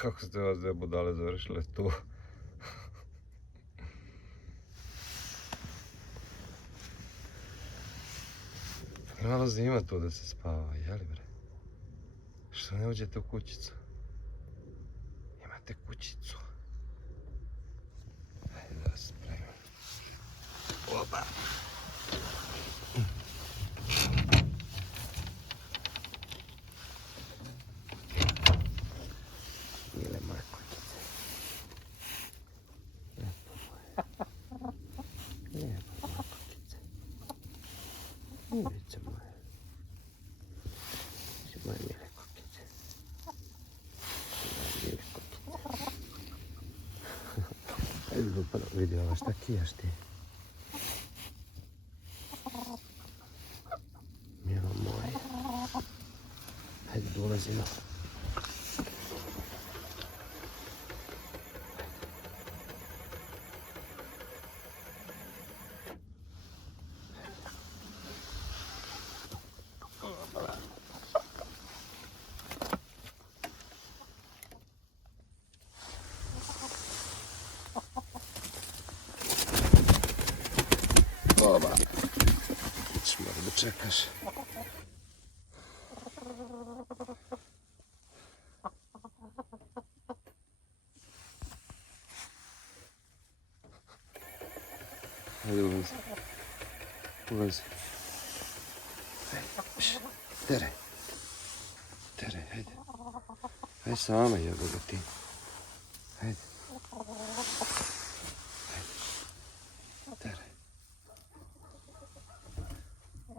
Kako ste vas dve budale završile tu? Malo zima tu da se spava, jeli bre? Što ne uđete u kućicu? Imate kućicu. Hajde da se spremim. Opa! Mile moje kućice. Lijepo moje. Lijepo moje kućice. Milice moje. Moje mile kukice. Moje mile kukice. Ajde da prvo vidi ovo šta kijaš ti. Milo moje. Hajde da ulazimo. Oba. Ćeš morat da čekaš. Hajde ulazi. Ulazi. Tere. Tere, hajde. Hajde sama jebo ga ti. Hajde. Tere.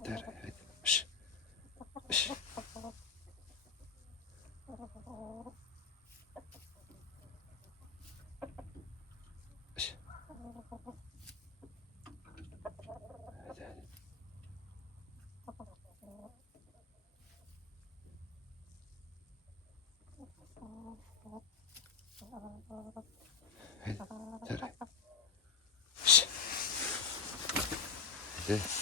Tere, hajde. Š. Š. Š. Hajde, hajde. Hajde, Tere. Š. Hajde.